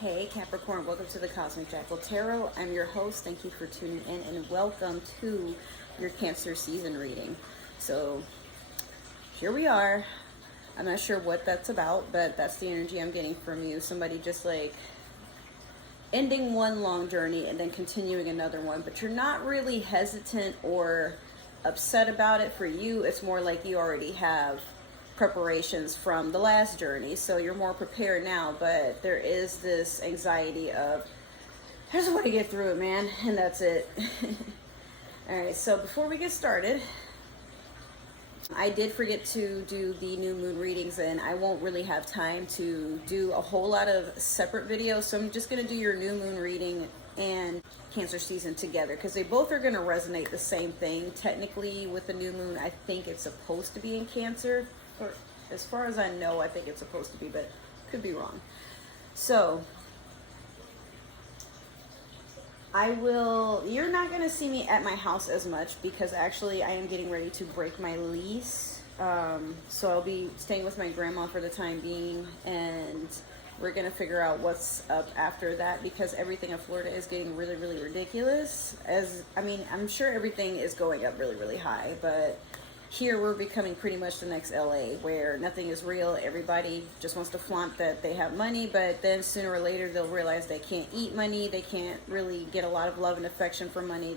Hey Capricorn, welcome to the Cosmic Jackal Tarot. I'm your host. Thank you for tuning in and welcome to your Cancer season reading. So here we are. I'm not sure what that's about, but that's the energy I'm getting from you. Somebody just like ending one long journey and then continuing another one, but you're not really hesitant or upset about it. For you, it's more like you already have preparations from the last journey, so you're more prepared now, but there is this anxiety of I just want to get through it, man, and that's it. All right, so before we get started, I did forget to do the new moon readings, and I won't really have time to do a whole lot of separate videos, so I'm just going to do your new moon reading and Cancer season together because they both are going to resonate the same thing. Technically, with the new moon, I think it's supposed to be in Cancer, or as far as I know, I think it's supposed to be, but could be wrong. So you're not going to see me at my house as much because actually I am getting ready to break my lease. So I'll be staying with my grandma for the time being, and we're going to figure out what's up after that because everything in Florida is getting really, really ridiculous. I'm sure everything is going up really, really high, but here we're becoming pretty much the next LA where nothing is real. Everybody just wants to flaunt that they have money, but then sooner or later they'll realize they can't eat money. They can't really get a lot of love and affection from money.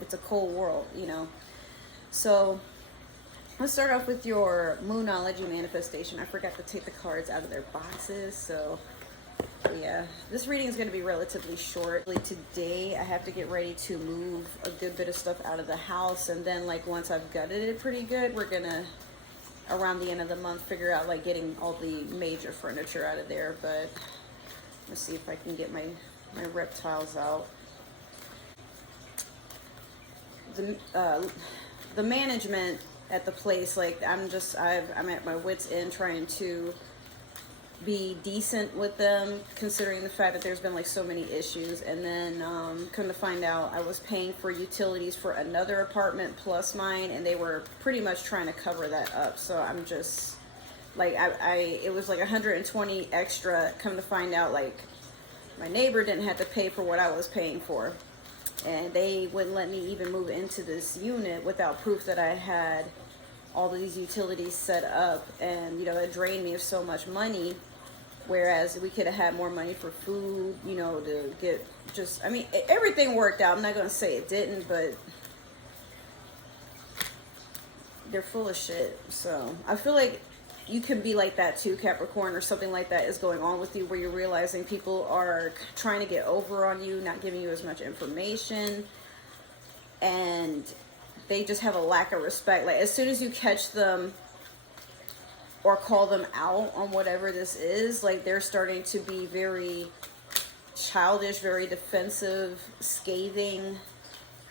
It's a cold world, you know. So let's start off with your Moonology manifestation. I forgot to take the cards out of their boxes, so yeah, this reading is going to be relatively short. Today I have to get ready to move a good bit of stuff out of the house, and then like once I've gutted it pretty good, we're gonna around the end of the month figure out like getting all the major furniture out of there. But let's see if I can get my reptiles out. The management at the place, like I'm at my wit's end trying to be decent with them considering the fact that there's been like so many issues. And then come to find out I was paying for utilities for another apartment plus mine, and they were pretty much trying to cover that up. So I'm just like it was like 120 extra. Come to find out, like my neighbor didn't have to pay for what I was paying for, and they wouldn't let me even move into this unit without proof that I had all of these utilities set up. And you know, that drained me of so much money, whereas we could have had more money for food, you know, to get everything worked out. I'm not going to say it didn't, but they're full of shit. So I feel like you can be like that too, Capricorn, or something like that is going on with you where you're realizing people are trying to get over on you, not giving you as much information, and they just have a lack of respect. Like as soon as you catch them or call them out on whatever this is, like they're starting to be very childish, very defensive, scathing,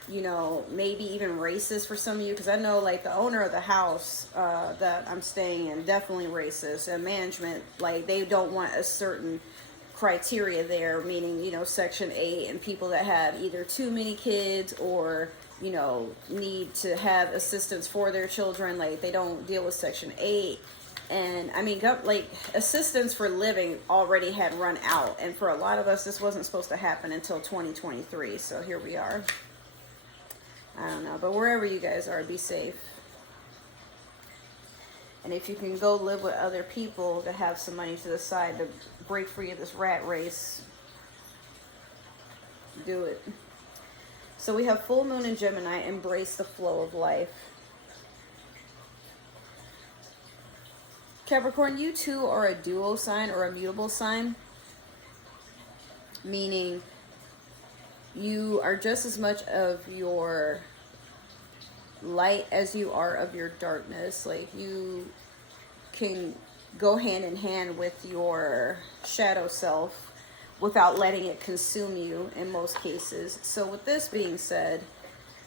you know, maybe even racist for some of you. Because I know like the owner of the house that I'm staying in, definitely racist. And management, like they don't want a certain criteria there, meaning, you know, Section 8 and people that have either too many kids or, you know, need to have assistance for their children. Like they don't deal with Section 8. And I mean, like assistance for living already had run out. And for a lot of us, this wasn't supposed to happen until 2023. So here we are. I don't know, but wherever you guys are, be safe. And if you can go live with other people to have some money to the side to break free of this rat race, do it. So we have full moon in Gemini, embrace the flow of life. Capricorn, you too are a dual sign or a mutable sign, meaning you are just as much of your light as you are of your darkness. Like you can go hand in hand with your shadow self without letting it consume you in most cases. So with this being said,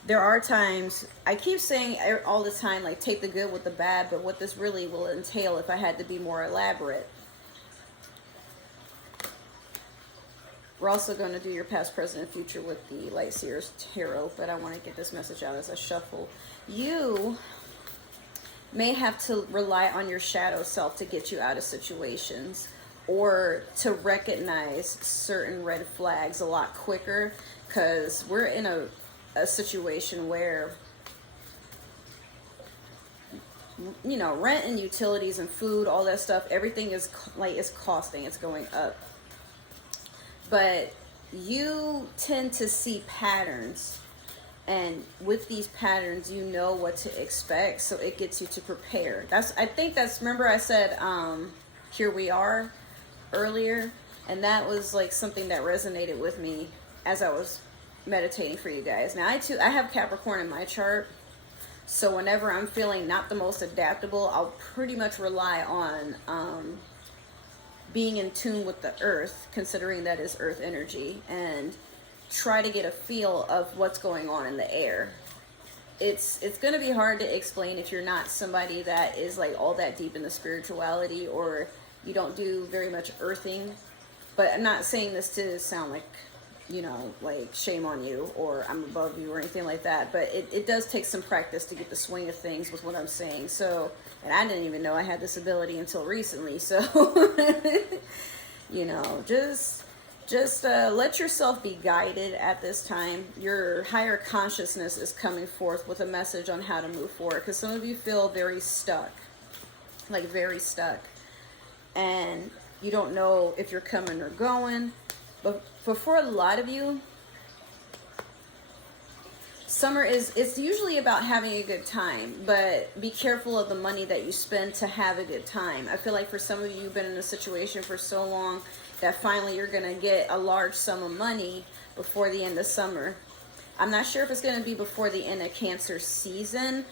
there are times, I keep saying all the time, like take the good with the bad, but what this really will entail if I had to be more elaborate. We're also going to do your past, present, and future with the Light Seers Tarot, but I want to get this message out as I shuffle. You may have to rely on your shadow self to get you out of situations, or to recognize certain red flags a lot quicker, because we're in a situation where, you know, rent and utilities and food, all that stuff, everything is like, it's costing, it's going up. But you tend to see patterns, and with these patterns you know what to expect, so it gets you to prepare. I think that's, remember I said here we are earlier, and that was like something that resonated with me as I was meditating for you guys. Now I have Capricorn in my chart, so whenever I'm feeling not the most adaptable, I'll pretty much rely on being in tune with the earth, considering that is earth energy, and try to get a feel of what's going on in the air. It's going to be hard to explain if you're not somebody that is like all that deep in the spirituality, or you don't do very much earthing. But I'm not saying this to sound like, you know, like shame on you or I'm above you or anything like that, but it does take some practice to get the swing of things with what I'm saying. So, and I didn't even know I had this ability until recently, so you know, just let yourself be guided at this time. Your higher consciousness is coming forth with a message on how to move forward, because some of you feel very stuck, like very stuck, and you don't know if you're coming or going. But for a lot of you, summer it's usually about having a good time, but be careful of the money that you spend to have a good time. I feel like for some of you, you've been in a situation for so long that finally you're going to get a large sum of money before the end of summer. I'm not sure if it's going to be before the end of Cancer season,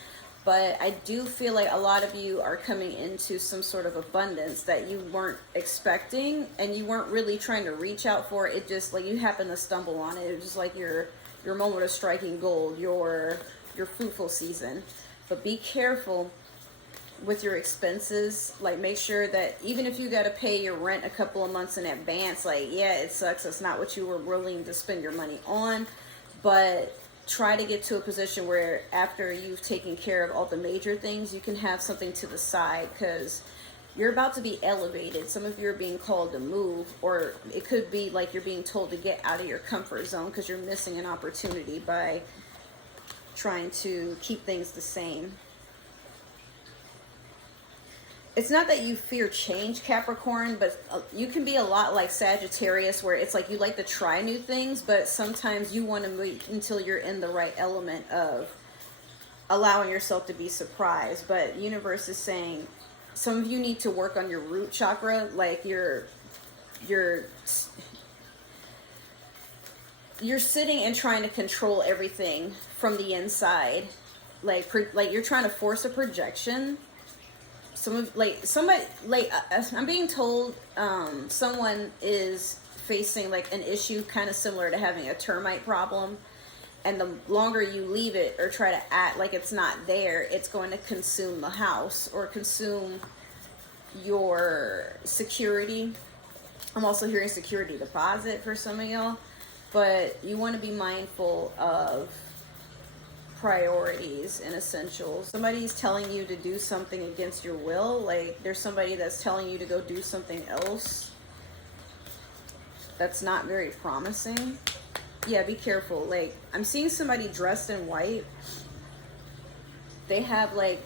but I do feel like a lot of you are coming into some sort of abundance that you weren't expecting, and you weren't really trying to reach out for. It just like you happen to stumble on it. It was just like your moment of striking gold, your fruitful season. But be careful with your expenses. Like, make sure that even if you got to pay your rent a couple of months in advance, like, yeah, it sucks, it's not what you were willing to spend your money on, but try to get to a position where after you've taken care of all the major things, you can have something to the side, because you're about to be elevated. Some of you are being called to move, or it could be like you're being told to get out of your comfort zone because you're missing an opportunity by trying to keep things the same. It's not that you fear change, Capricorn, but you can be a lot like Sagittarius, where it's like you like to try new things, but sometimes you want to wait until you're in the right element of allowing yourself to be surprised. But universe is saying some of you need to work on your root chakra, like you're sitting and trying to control everything from the inside, like you're trying to force a projection. I'm being told someone is facing like an issue kind of similar to having a termite problem, and the longer you leave it or try to act like it's not there, it's going to consume the house or consume your security. I'm also hearing security deposit for some of y'all, but you want to be mindful of priorities and essentials. Somebody's telling you to do something against your will. Like, there's somebody that's telling you to go do something else that's not very promising. Yeah, be careful. Like, I'm seeing somebody dressed in white. They have like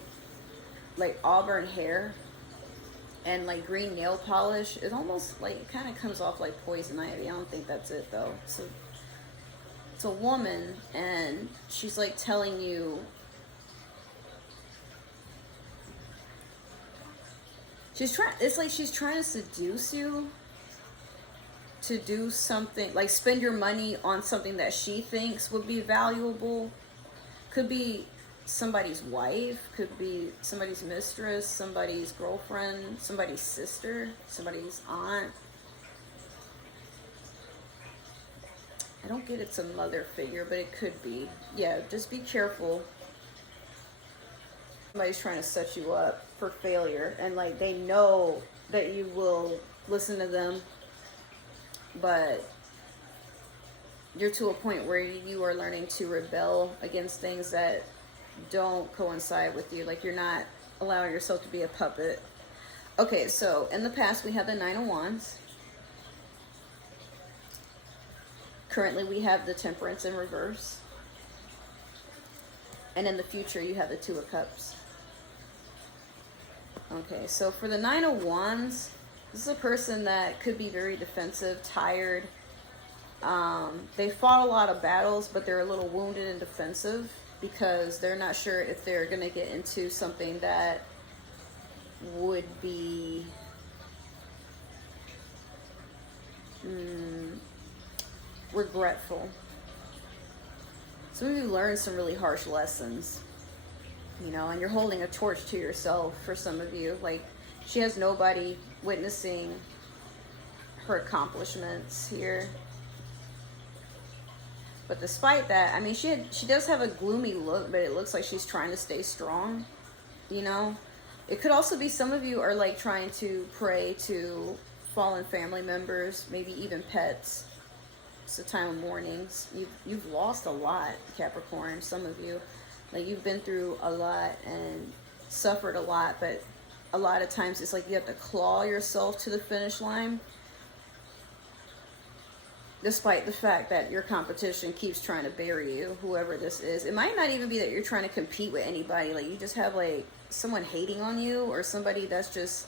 auburn hair and like green nail polish. It almost like, it kind of comes off like poison ivy. I don't think that's it though. So it's a woman, and she's like telling you, it's like she's trying to seduce you to do something, like spend your money on something that she thinks would be valuable. Could be somebody's wife, could be somebody's mistress, somebody's girlfriend, somebody's sister, somebody's aunt. I don't get it's a mother figure, but it could be. Yeah, just be careful. Somebody's trying to set you up for failure, and like they know that you will listen to them, but you're to a point where you are learning to rebel against things that don't coincide with you. Like, you're not allowing yourself to be a puppet Okay, so in the past we had the Nine of Wands. Currently we have the Temperance in reverse. And in the future you have the Two of Cups. Okay, so for the Nine of Wands, this is a person that could be very defensive, tired. They fought a lot of battles, but they're a little wounded and defensive because they're not sure if they're going to get into something that would be regretful. Some of you learned some really harsh lessons, you know, and you're holding a torch to yourself for some of you. Like, she has nobody witnessing her accomplishments here. But despite that, I mean, she does have a gloomy look, but it looks like she's trying to stay strong, you know. It could also be some of you are like trying to pray to fallen family members, maybe even pets. It's a time of mournings. You've lost a lot, Capricorn, some of you. Like, you've been through a lot and suffered a lot, but a lot of times it's like you have to claw yourself to the finish line, despite the fact that your competition keeps trying to bury you, whoever this is. It might not even be that you're trying to compete with anybody. Like, you just have like someone hating on you, or somebody that's just,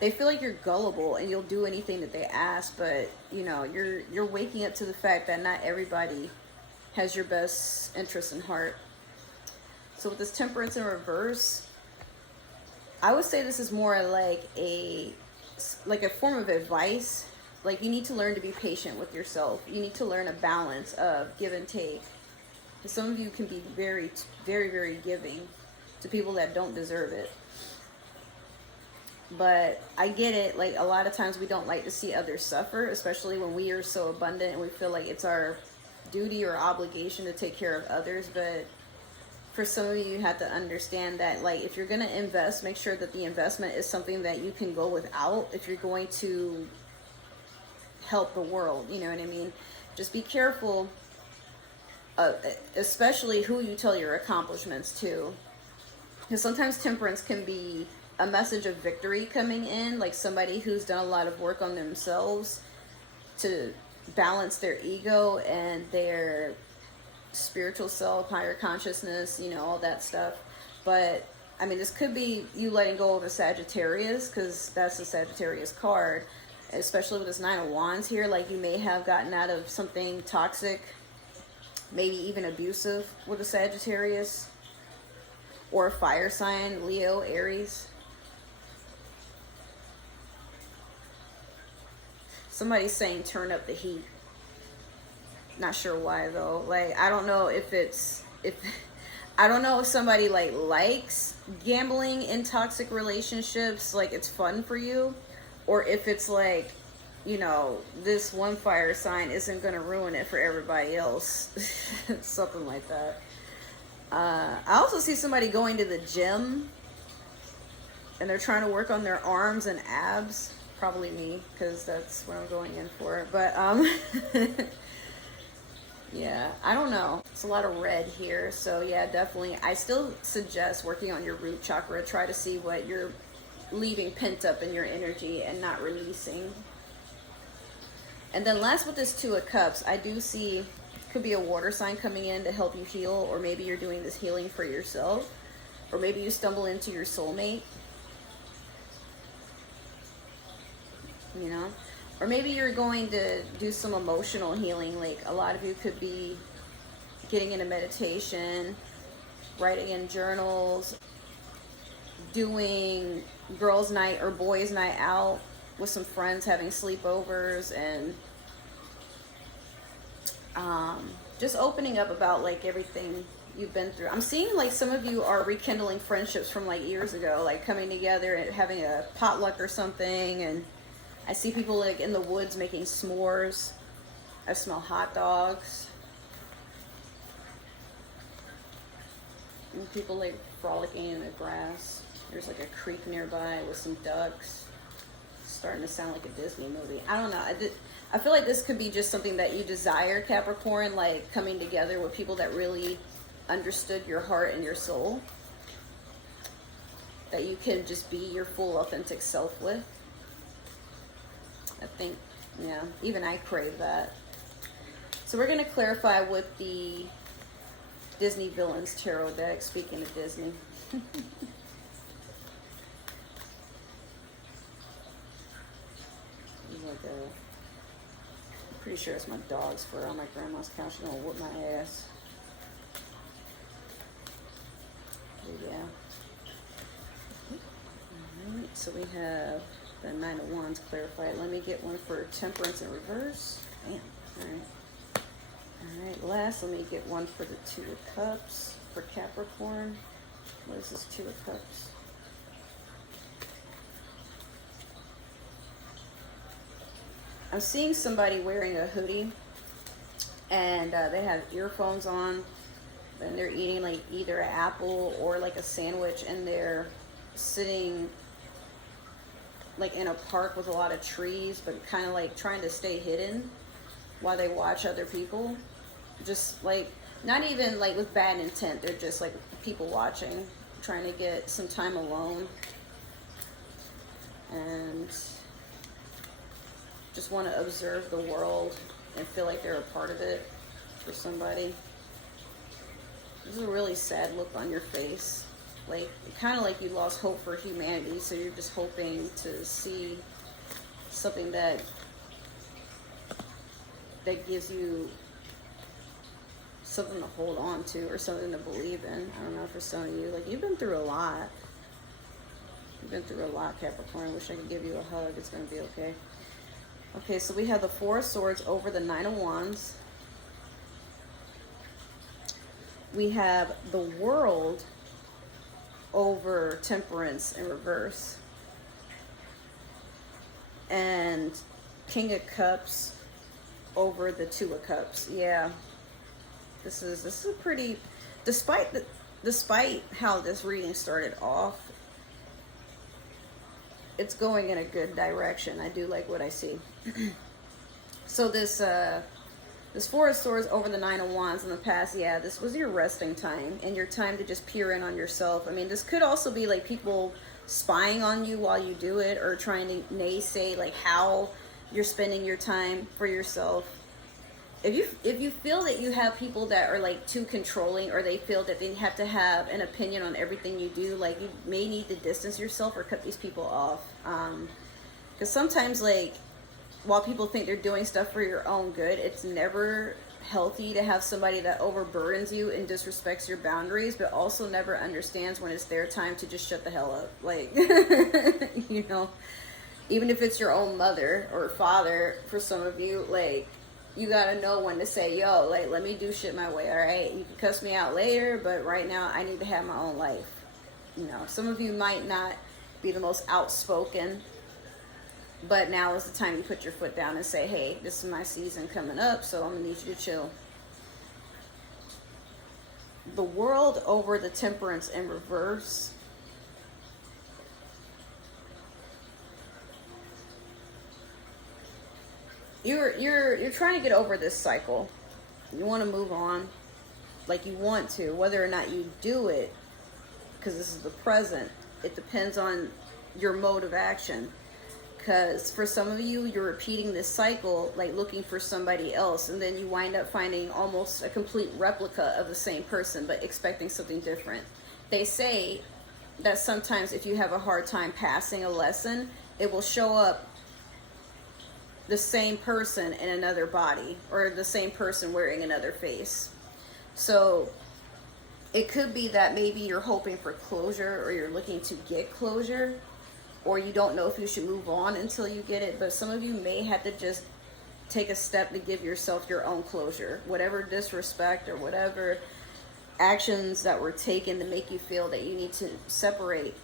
they feel like you're gullible and you'll do anything that they ask, but you know, you're waking up to the fact that not everybody has your best interest in heart. So with this Temperance in reverse, I would say this is more like a form of advice. Like, you need to learn to be patient with yourself. You need to learn a balance of give and take. Some of you can be very, very, very giving to people that don't deserve it. But I get it. Like, a lot of times we don't like to see others suffer, especially when we are so abundant and we feel like it's our duty or obligation to take care of others. But for some of you, you have to understand that, like, if you're going to invest, make sure that the investment is something that you can go without if you're going to help the world, you know what I mean? Just be careful, especially who you tell your accomplishments to, because sometimes temperance can be a message of victory coming in, like somebody who's done a lot of work on themselves to balance their ego and their spiritual self, higher consciousness, you know, all that stuff. But I mean, this could be you letting go of a Sagittarius, because that's the Sagittarius card. Especially with this Nine of Wands here, like, you may have gotten out of something toxic, maybe even abusive with a Sagittarius, or a fire sign, Leo, Aries. Somebody's saying turn up the heat. Not sure why though. Like, I don't know if I don't know if somebody like likes gambling in toxic relationships, like it's fun for you, or if it's like, you know, this one fire sign isn't going to ruin it for everybody else. Something like that. I also see somebody going to the gym and they're trying to work on their arms and abs. Probably me, because that's what I'm going in for. But, yeah, I don't know. It's a lot of red here. So, yeah, definitely. I still suggest working on your root chakra. Try to see what you're leaving pent up in your energy and not releasing. And then last, with this Two of Cups, I do see could be a water sign coming in to help you heal, or maybe you're doing this healing for yourself, or maybe you stumble into your soulmate, you know, or maybe you're going to do some emotional healing. Like, a lot of you could be getting into meditation, writing in journals, doing girls' night or boys' night out with some friends, having sleepovers, and just opening up about like everything you've been through. I'm seeing like some of you are rekindling friendships from like years ago, like coming together and having a potluck or something. And I see people like in the woods making s'mores. I smell hot dogs. And people like frolicking in the grass. There's like a creek nearby with some ducks. It's starting to sound like a Disney movie. I don't know. I feel like this could be just something that you desire, Capricorn, like coming together with people that really understood your heart and your soul. that you can just be your full authentic self with. I think, yeah, even I crave that. So we're going to clarify with the Disney Villains Tarot deck, speaking of Disney. Like I'm pretty sure it's my dog's fur on my grandma's couch. She's gonna whoop my ass. But yeah. Alright, so we have the Nine of Wands clarified. Let me get one for Temperance in reverse. Bam. Alright. Alright, last, let me get one for the Two of Cups for Capricorn. What is this Two of Cups? I'm seeing somebody wearing a hoodie, and they have earphones on, and they're eating like either an apple or like a sandwich, and they're sitting like in a park with a lot of trees, but kind of like trying to stay hidden while they watch other people. Just like, not even like with bad intent, they're just like people watching, trying to get some time alone, and just want to observe the world and feel like they're a part of it for somebody. This is a really sad look on your face. Like, kind of like you lost hope for humanity, so you're just hoping to see something that gives you something to hold on to or something to believe in. I don't know, for some of you, like, you've been through a lot. You've been through a lot, Capricorn. I wish I could give you a hug. It's going to be okay. Okay, so we have the Four of Swords over the Nine of Wands. We have the World over Temperance in reverse. And King of Cups over the Two of Cups. Yeah. This is a pretty, despite how this reading started off, it's going in a good direction. I do like what I see. So this Four of Swords over the Nine of Wands in the past, yeah, this was your resting time and your time to just peer in on yourself. I mean, this could also be like people spying on you while you do it, or trying to naysay like how you're spending your time for yourself. If you feel that you have people that are like too controlling, or they feel that they have to have an opinion on everything you do, like, you may need to distance yourself or cut these people off. Because sometimes, like, while people think they're doing stuff for your own good, it's never healthy to have somebody that overburdens you and disrespects your boundaries, but also never understands when it's their time to just shut the hell up. Like, you know, even if it's your own mother or father, for some of you, like, you gotta know when to say, yo, like, let me do shit my way, all right? You can cuss me out later, but right now I need to have my own life. You know, some of you might not be the most outspoken, but now is the time you put your foot down and say, hey, this is my season coming up, so I'm gonna need you to chill. The World over the Temperance in reverse. You're trying to get over this cycle. You want to move on, like, you want to, whether or not you do it, because this is the present. It depends on your mode of action. Because for some of you, you're repeating this cycle, like looking for somebody else, and then you wind up finding almost a complete replica of the same person, but expecting something different. They say that sometimes if you have a hard time passing a lesson, it will show up the same person in another body, or the same person wearing another face. So it could be that maybe you're hoping for closure, or you're looking to get closure, or you don't know if you should move on until you get it. But some of you may have to just take a step to give yourself your own closure. Whatever disrespect or whatever actions that were taken to make you feel that you need to separate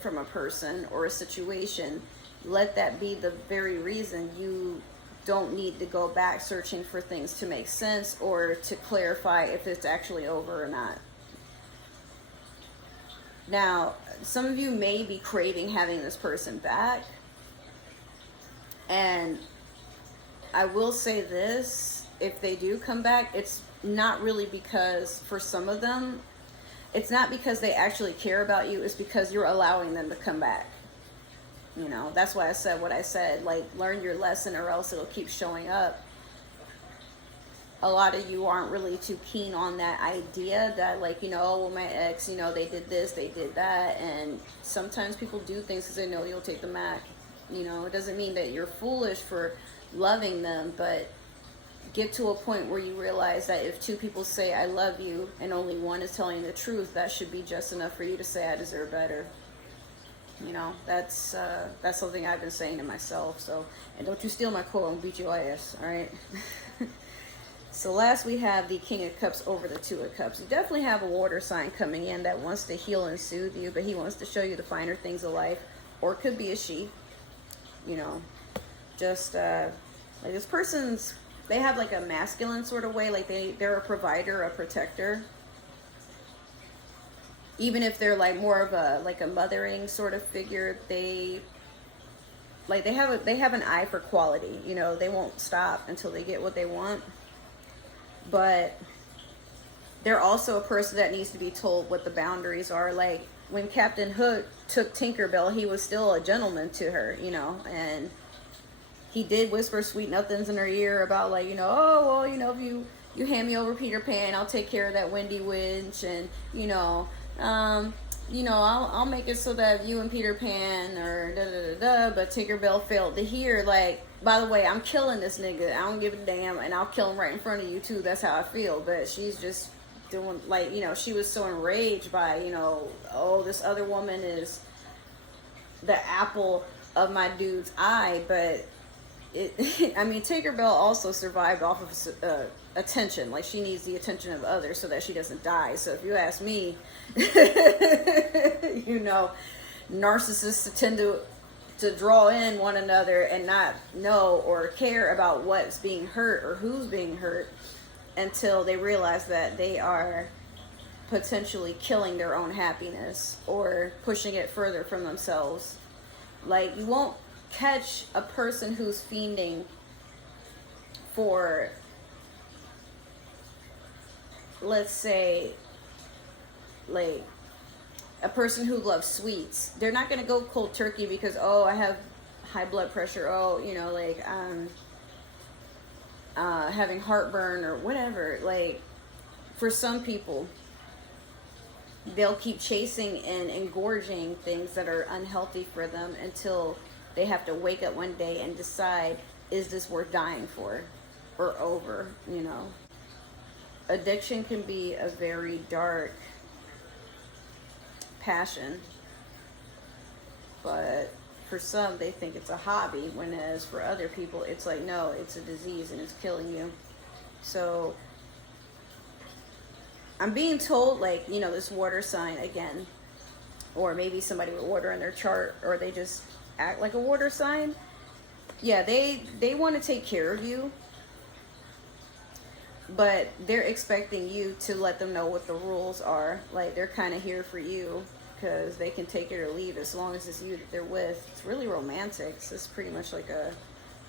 from a person or a situation, let that be the very reason you don't need to go back searching for things to make sense or to clarify if it's actually over or not. Now, some of you may be craving having this person back. And I will say this, if they do come back, it's not really because, for some of them, it's not because they actually care about you, it's because you're allowing them to come back. You know, that's why I said what I said, like, learn your lesson or else it'll keep showing up. A lot of you aren't really too keen on that idea that, like, you know, oh, well, my ex, you know, they did this, they did that. And sometimes people do things because they know you'll take them back. You know, it doesn't mean that you're foolish for loving them, but get to a point where you realize that if two people say I love you and only one is telling the truth, that should be just enough for you to say I deserve better. You know, that's something I've been saying to myself. So, and don't you steal my quote, I'm gonna beat your ass, all right? So last we have the King of Cups over the Two of Cups. You definitely have a water sign coming in that wants to heal and soothe you, but he wants to show you the finer things of life, or it could be a she. You know, just like this person's, they have like a masculine sort of way, like they're a provider, a protector. Even if they're like more of a like a mothering sort of figure, they have an eye for quality. You know, they won't stop until they get what they want. But they're also a person that needs to be told what the boundaries are. Like when Captain Hook took Tinkerbell, he was still a gentleman to her, you know, and he did whisper sweet nothings in her ear about, like, you know, oh, well, you know, if you hand me over Peter Pan, I'll take care of that Wendy Winch, and, you know, I'll make it so that you and Peter Pan or da-da-da-da, but Tinkerbell failed to hear, like, by the way, I'm killing this nigga, I don't give a damn, and I'll kill him right in front of you, too, that's how I feel. But she's just doing, like, you know, she was so enraged by, you know, oh, this other woman is the apple of my dude's eye, but I mean, Tinkerbell also survived off of attention. Like, she needs the attention of others so that she doesn't die. So if you ask me, you know, narcissists tend to draw in one another and not know or care about what's being hurt or who's being hurt until they realize that they are potentially killing their own happiness or pushing it further from themselves. Like, you won't catch a person who's fiending for, let's say, like a person who loves sweets. They're not going to go cold turkey because, oh, I have high blood pressure, oh, you know, like I'm having heartburn or whatever. Like, for some people, they'll keep chasing and engorging things that are unhealthy for them until they have to wake up one day and decide, is this worth dying for or over, you know? Addiction can be a very dark passion, but for some, they think it's a hobby, when as for other people, it's like, no, it's a disease and it's killing you. So I'm being told, like, you know, this water sign again, or maybe somebody with water in their chart, or they just act like a water sign. Yeah, they want to take care of you, but they're expecting you to let them know what the rules are. Like, they're kind of here for you because they can take it or leave as long as it's you that they're with. It's really romantic. So it's pretty much like a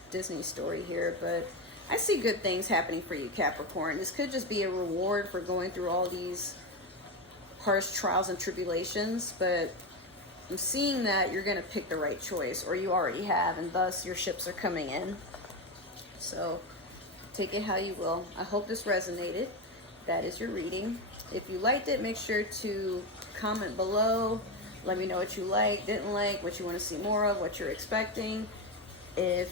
Disney story here, but I see good things happening for you, Capricorn. This could just be a reward for going through all these harsh trials and tribulations, but I'm seeing that you're going to pick the right choice, or you already have, and thus your ships are coming in. So take it how you will. I hope this resonated. That is your reading. If you liked it, make sure to comment below. Let me know what you liked, didn't like, what you want to see more of, what you're expecting. And,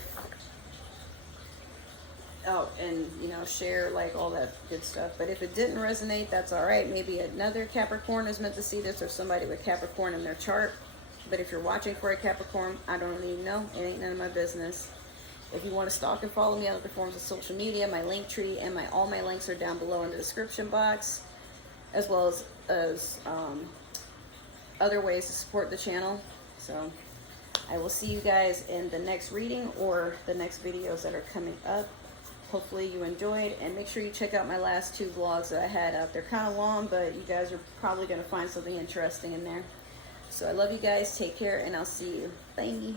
you know, share, like, all that good stuff. But if it didn't resonate, that's all right. Maybe another Capricorn is meant to see this, or somebody with Capricorn in their chart. But if you're watching for a Capricorn, I don't even know. It ain't none of my business. If you want to stalk and follow me on other forms of social media, my link tree and all my links are down below in the description box, as well as other ways to support the channel. So I will see you guys in the next reading or the next videos that are coming up. Hopefully you enjoyed, and make sure you check out my last 2 vlogs that I had up. They're kind of long, but you guys are probably going to find something interesting in there. So I love you guys. Take care, and I'll see you. Bye.